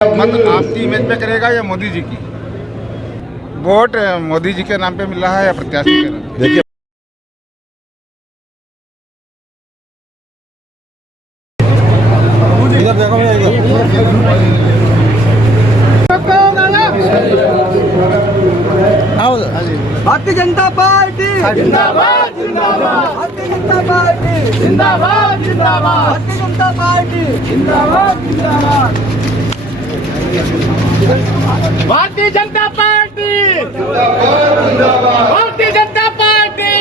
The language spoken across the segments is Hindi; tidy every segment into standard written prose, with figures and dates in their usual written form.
मत आपकी इमेज पे करेगा या मोदी जी की? वोट मोदी जी के नाम पे मिल रहा है या प्रत्याशी के नाम पे? देखिए, इधर देखो भैया, भारतीय जनता पार्टी जिंदाबाद जिंदाबाद, भारतीय जनता पार्टी जिंदाबाद जिंदाबाद, भारतीय जनता पार्टी जिंदाबाद जिंदाबाद, Bharatiya Janata party Bharatiya Janata party Bharatiya Janata party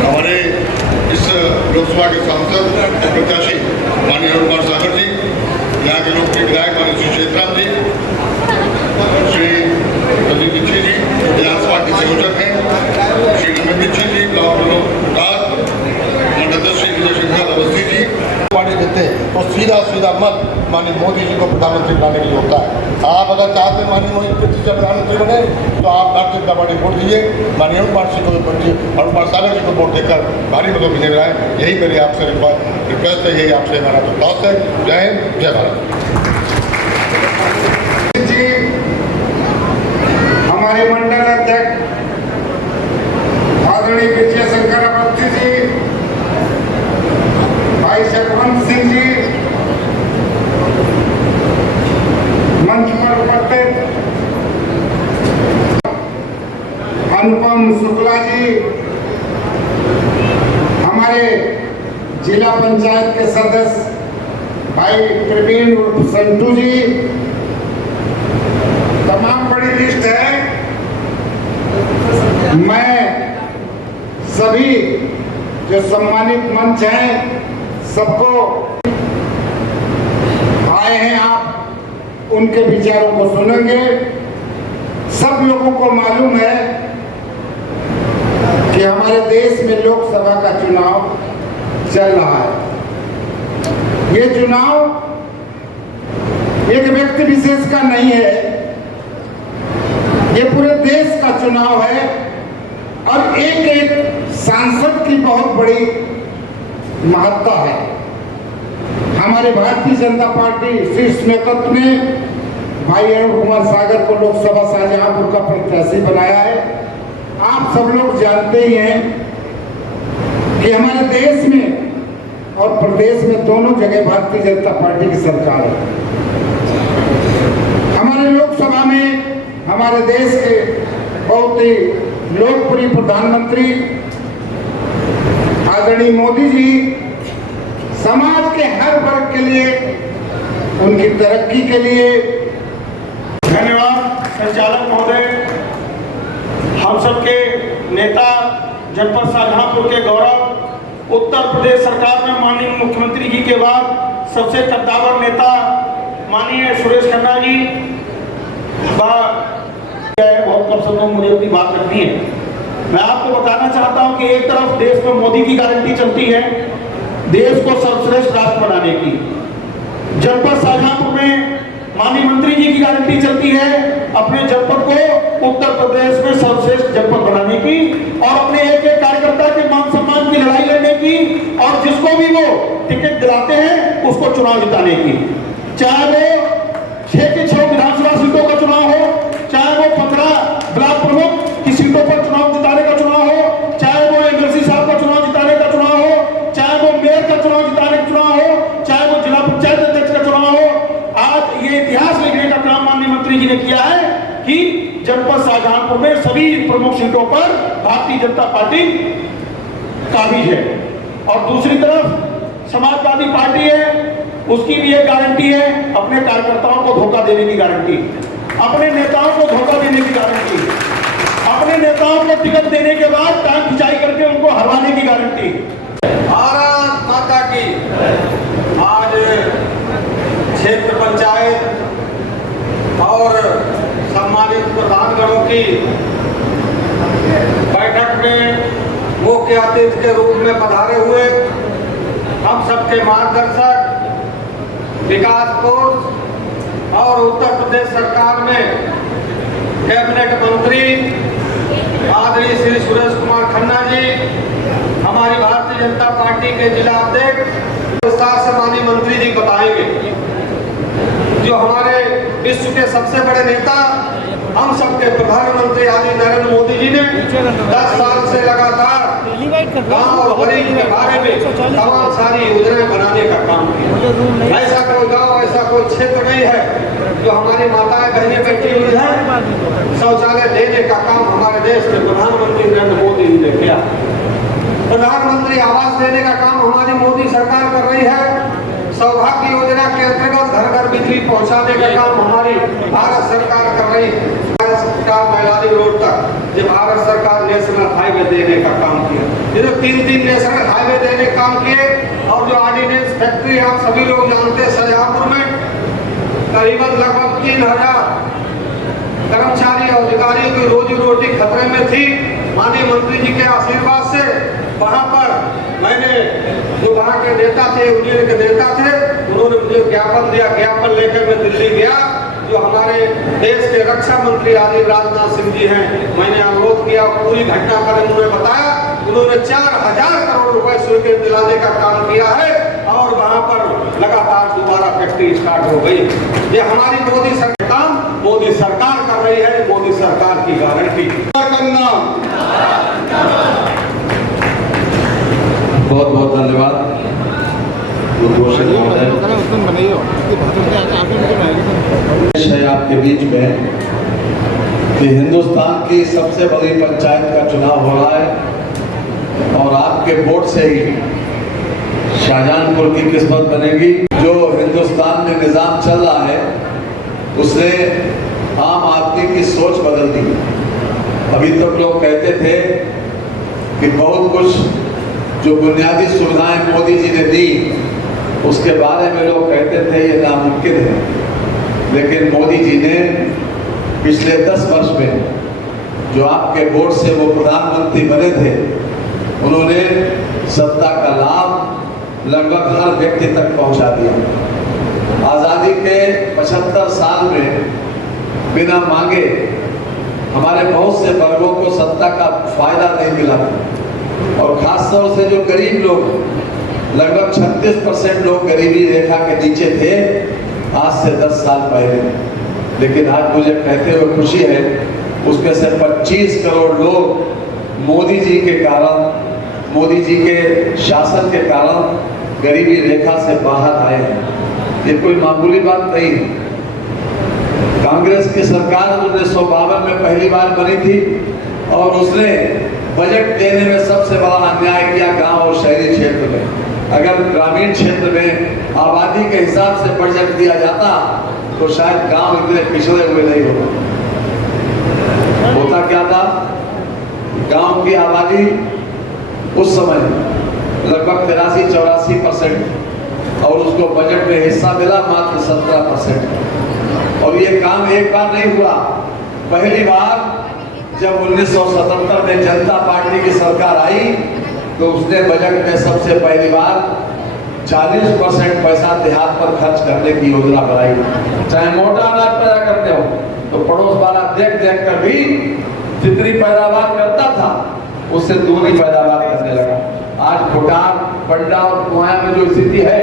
हमारे इस लोकसभा के सांसद और प्रत्याशी माननीय अरुण कुमार सागर जी, यहाँ के लोकप्रिय विधायक माननीय श्री शेतराम जी, श्री प्रदीप दीक्षित जी विधानसभा के संयोजक हैं, श्री नमित दीक्षित जी ब्लॉक विकास मंडल श्री विजय शंकर अवस्थी जी पार्टी देते हैं तो सीधा सीधा मत माननीय मोदी जी को प्रधानमंत्री बनाने के लिए होता है। आप अगर चाहते हैं माननीय मोदी जी से प्रधानमंत्री बने तो आप भारतीय जनता पार्टी वोट दीजिए, माननीय अरुण कुमार सागर जी को वोट देकर भारी मतों में बनाए। यही मेरी आपसे रिक्वेस्ट है, यही आपसे हमारा दरख्वास्त है। जय हिंद, जय भारत। जी हमारे मंडल अध्यक्ष आदरणीय विजय शंकर अवस्थी जी, भाई शतवंत सिंह जी, मंच पर उपस्थित अनुपम शुक्ला जी, हमारे जिला पंचायत के सदस्य भाई प्रवीण संटू जी, तमाम बड़ी लिस्ट है। मैं सभी जो सम्मानित मंच हैं सबको आए हैं, आप उनके विचारों को सुनेंगे। सब लोगों को मालूम है कि हमारे देश में लोकसभा का चुनाव चल रहा है। ये चुनाव एक व्यक्ति विशेष का नहीं है, ये पूरे देश का चुनाव है और एक एक सांसद की बहुत बड़ी महत्ता है। हमारे भारतीय जनता पार्टी शीर्ष नेतृत्व ने भाई अरुण कुमार सागर को लोकसभा शाहजहांपुर का प्रत्याशी बनाया है। आप सब लोग जानते ही हैं कि हमारे देश में और प्रदेश में दोनों जगह भारतीय जनता पार्टी की सरकार है। हमारे लोकसभा में हमारे देश के बहुत ही लोकप्रिय प्रधानमंत्री आदरणीय मोदी जी समाज के हर वर्ग के लिए, उनकी तरक्की के लिए। धन्यवाद संचालक महोदय। हम सबके नेता, जनपद शाहजहांपुर के गौरव, उत्तर प्रदेश सरकार में माननीय मुख्यमंत्री जी के बाद सबसे कद्दावर नेता माननीय सुरेश खन्ना जी, बहुत कम समय में मुझे अपनी बात रखनी है। मैं आपको बताना चाहता हूं कि एक तरफ देश में मोदी की गारंटी चलती है देश को सर्वश्रेष्ठ राष्ट्र बनाने की, जनपद शाहजहांपुर में माननीय मंत्री जी की गारंटी चलती है अपने जनपद को उत्तर प्रदेश में सर्वश्रेष्ठ जनपद बनाने की और अपने एक एक कार्यकर्ता के मान सम्मान की लड़ाई लड़ने की और जिसको भी वो टिकट दिलाते हैं उसको चुनाव जिताने की। चाहे वो 6 की 6 विधानसभा सीटों का चुनाव हो, चाहे वो 15 ब्लॉक प्रमुख की सीटों पर चुनाव जिताने का चुनाव हो, चाहे वो एमएलसी साहब का चुनाव जिताने का चुनाव हो, चाहे वो मेयर का चुनाव जिताने का चुनाव हो, चाहे वो जिला पंचायत अध्यक्ष का चुनाव हो। आज ये इतिहास ने किया है कि जनपद शाहजहांपुर में सभी प्रमुख सीटों पर भारतीय जनता पार्टी काबिज है। और दूसरी तरफ समाजवादी पार्टी है, उसकी भी एक गारंटी है, अपने कार्यकर्ताओं को धोखा देने की गारंटी, अपने नेताओं को धोखा देने की गारंटी, अपने नेताओं को टिकट देने के बाद टांग खिंचाई करके उनको हरवाने की गारंटी। भारत माता की। आज क्षेत्र पंचायत और सम्मानित प्रधानगणों की बैठक में मुख्य अतिथि के रूप में पधारे हुए हम सबके मार्गदर्शक विकास कोष और उत्तर प्रदेश सरकार में कैबिनेट मंत्री आदरणीय श्री सुरेश कुमार खन्ना जी, हमारी भारतीय जनता पार्टी के जिला अध्यक्ष, विस्तार से माननीय मंत्री जी बताएंगे। जो हमारे विश्व के सबसे बड़े नेता, हम सबके प्रधानमंत्री आदि नरेंद्र मोदी जी ने 10 साल से लगातार गांव और गरीब के बारे में तमाम सारी योजनाएं बनाने का काम किया। ऐसा कोई गांव, ऐसा कोई क्षेत्र नहीं है जो हमारी माताएं बहनें बैठी हुई है, शौचालय देने का काम हमारे देश के प्रधानमंत्री नरेंद्र मोदी जी ने किया। प्रधानमंत्री आवास देने का काम हमारी मोदी सरकार कर रही है। सौभाग्य योजना के अंतर्गत घर घर बिजली पहुंचाने का काम हमारी भारत सरकार कर रही है। मैलानी रोड तक जो भारत सरकार नेशनल हाईवे देने का काम किया, जिन्होंने 3 नेशनल हाईवे देने का काम किए। और जो ऑर्डिनेंस फैक्ट्री आप सभी लोग जानते हैं, शाहजहांपुर में करीबन लगभग 3000 कर्मचारी और अधिकारियों की रोजी रोटी खतरे में थी। माननीय मंत्री जी के आशीर्वाद से वहां पर मैंने जो वहां के नेता थे, यूनियन के नेता थे, उन्होंने मुझे ज्ञापन दिया। ज्ञापन लेकर मैं दिल्ली गया। जो हमारे देश के रक्षा मंत्री आदि राजनाथ सिंह जी हैं, मैंने अनुरोध किया, पूरी घटनाक्रम उन्होंने बताया। उन्होंने 4000 करोड़ रुपए स्वीकृत दिलाने का काम किया है और वहां पर लगातार दोबारा फैक्ट्री स्टार्ट हो गई। ये हमारी मोदी सरकार काम मोदी सरकार कर रही है, मोदी सरकार की गारंटी करना। बहुत बहुत धन्यवाद है आपके बीच में कि हिंदुस्तान की सबसे बड़ी पंचायत का चुनाव हो रहा है और आपके वोट से ही शाहजहांपुर की किस्मत बनेगी। जो हिंदुस्तान में निजाम चल रहा है उसने आम आदमी की सोच बदल दी। अभी तक लोग कहते थे कि बहुत कुछ जो बुनियादी सुविधाएं मोदी जी ने दी उसके बारे में लोग कहते थे ये नामुमकिन है, लेकिन मोदी जी ने पिछले 10 वर्ष में जो आपके वोट से वो प्रधानमंत्री बने थे, उन्होंने सत्ता का लाभ लगभग हर व्यक्ति तक पहुंचा दिया। आज़ादी के 75 साल में बिना मांगे हमारे बहुत से वर्गों को सत्ता का फायदा नहीं मिला और खासतौर से जो गरीब लोग, लगभग 36% लोग गरीबी रेखा के नीचे थे आज से 10 साल पहले। लेकिन आज मुझे कहते हुए खुशी है, उसमें से 25 करोड़ लोग मोदी जी के कारण, मोदी जी के शासन के कारण गरीबी रेखा से बाहर आए हैं। ये कोई मामूली बात नहीं। कांग्रेस की सरकार 1952 में पहली बार बनी थी और उसने बजट देने में सबसे बड़ा अन्याय किया गांव और शहरी क्षेत्र में। अगर ग्रामीण क्षेत्र में आबादी के हिसाब से बजट दिया जाता तो शायद गांव इतने पिछड़े हुए नहीं होता क्या था, गांव की आबादी उस समय लगभग 83-84% और उसको बजट में हिस्सा मिला मात्र 17%। और ये काम एक बार नहीं हुआ। पहली बार जब 1977 में जनता पार्टी की सरकार आई तो उसने बजट में सबसे पहली बार 40% पैसा देहात पर खर्च करने की योजना बनाई। चाहे मोटा अनाज पैदा करते हो तो पड़ोस वाला देख देख कर भी जितनी पैदावार करता था उससे दूनी पैदावार करने लगा। आज भूटान, पंडा और कुआया में जो स्थिति है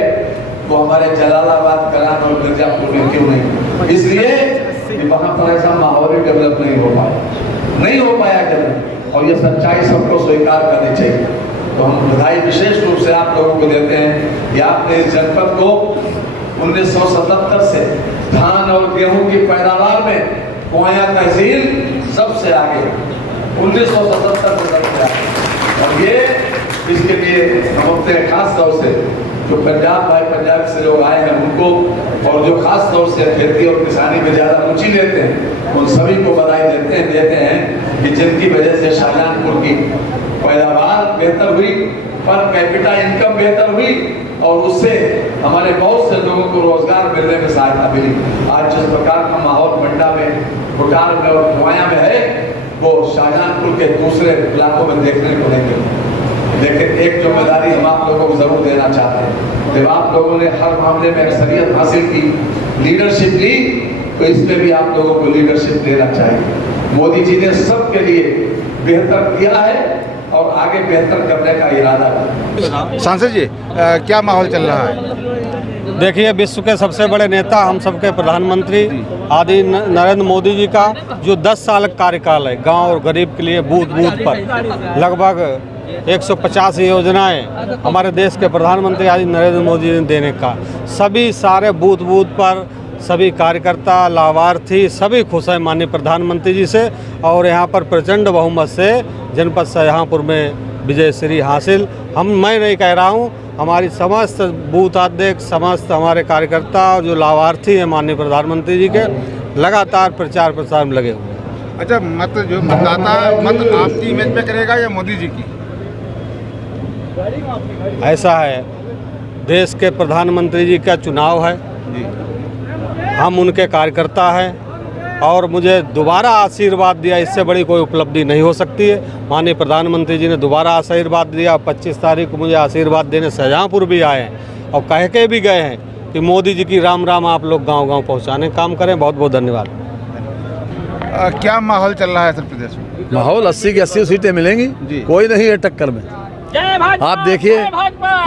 वो हमारे जलालाबाद, करान और मिर्जापुर में क्यों नहीं? इसलिए वहां पर ऐसा माहौल ही डेवलप नहीं हो पाया डेवलप। और ये सच्चाई सबको स्वीकार करनी चाहिए। तो हम बधाई विशेष रूप से आप लोगों को देते हैं कि आपने इस जनपद को 1977 से धान और गेहूं की पैदावार में कोया तहसील सबसे आगे, 1977 से सबसे आगे। और ये इसके लिए हम अपने खास तौर से जो पंजाब से लोग आए हैं उनको, और जो खास तौर से खेती और किसानी में ज़्यादा रुचि लेते हैं, उन सभी को बधाई देते हैं कि जिनकी वजह से शाहजहांपुर की पैदावार बेहतर हुई, पर कैपिटा इनकम बेहतर हुई, और उससे हमारे बहुत से लोगों को रोजगार मिलने में सहायता मिली। आज जिस प्रकार का माहौल मंडा में, भूटान में और कुआया में है, वो शाहजहांपुर के दूसरे इलाकों में देखने को नहीं मिला। लेकिन एक जिम्मेदारी हम आप लोगों को जरूर देना चाहते हैं, जब आप लोगों ने हर मामले में अक्सरियत हासिल की, लीडरशिप ली, तो इसमें भी आप लोगों को लीडरशिप देना चाहिए। मोदी जी ने सबके लिए बेहतर किया है और आगे बेहतर करने का इरादा है। सांसद जी, क्या माहौल चल रहा है? देखिए, विश्व के सबसे बड़े नेता, हम सबके प्रधानमंत्री आदि नरेंद्र मोदी जी का जो 10 साल का कार्यकाल है, गांव और गरीब के लिए बूथ बूथ पर लगभग 150 योजनाएं हमारे देश के प्रधानमंत्री आदि नरेंद्र मोदी ने देने का, सभी सारे बूथ बूथ पर सभी कार्यकर्ता, लाभार्थी सभी खुश हैं माननीय प्रधानमंत्री जी से। और यहाँ पर प्रचंड बहुमत से जनपद शाहजहांपुर में विजय श्री हासिल, मैं नहीं कह रहा हूँ, हमारी समस्त बूथ अध्यक्ष, समस्त हमारे कार्यकर्ता और जो लाभार्थी हैं माननीय प्रधानमंत्री जी के, लगातार प्रचार प्रसार में लगे हुए हैं। अच्छा, जो मतदाता मत आपकी इमेज पे करेगा या मोदी जी की? ऐसा है, देश के प्रधानमंत्री जी का चुनाव है, हम उनके कार्यकर्ता हैं, और मुझे दोबारा आशीर्वाद दिया, इससे बड़ी कोई उपलब्धि नहीं हो सकती है। माननीय प्रधानमंत्री जी ने दोबारा आशीर्वाद दिया। 25 तारीख को मुझे आशीर्वाद देने शाहजहांपुर भी आए हैं और कह के भी गए हैं कि मोदी जी की राम राम आप लोग गांव-गांव पहुंचाने का काम करें। बहुत बहुत धन्यवाद। क्या माहौल चल रहा है उत्तर प्रदेश में? माहौल 80 की 80 सीटें मिलेंगी, कोई नहीं है टक्कर में। आप देखिए,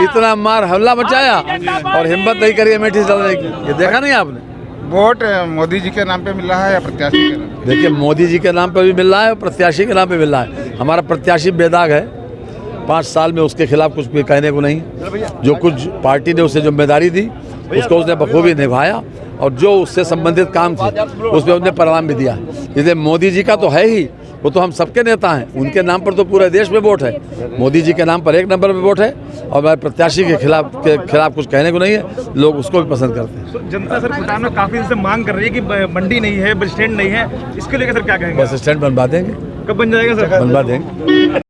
इतना मार हमला मचाया और हिम्मत नहीं करी अमेठी चलने की, ये देखा नहीं आपने? वोट मोदी जी के नाम पे मिल रहा है या प्रत्याशी के नाम? देखिए, मोदी जी के नाम पे भी मिल रहा है और प्रत्याशी के नाम पे मिल रहा है। हमारा प्रत्याशी बेदाग है, 5 साल में उसके खिलाफ कुछ भी कहने को नहीं। जो कुछ पार्टी ने उसे जिम्मेदारी दी उसको उसने बखूबी निभाया, और जो उससे संबंधित काम थे उसमें उसने परिणाम भी दिया। इसलिए मोदी जी का तो है ही, वो तो हम सबके नेता हैं, उनके नाम पर तो पूरे देश में वोट है। मोदी जी के नाम पर 1 नंबर पे वोट है, और हमारे प्रत्याशी के खिलाफ कुछ कहने को नहीं है, लोग उसको भी पसंद करते हैं। जनता सर भूटान में काफी से मांग कर रही है कि मंडी नहीं है, बस स्टैंड नहीं है, इसके लिए सर क्या कहेंगे? बस स्टैंड बनवा देंगे। कब बन जाएगा सर? बनवा देंगे।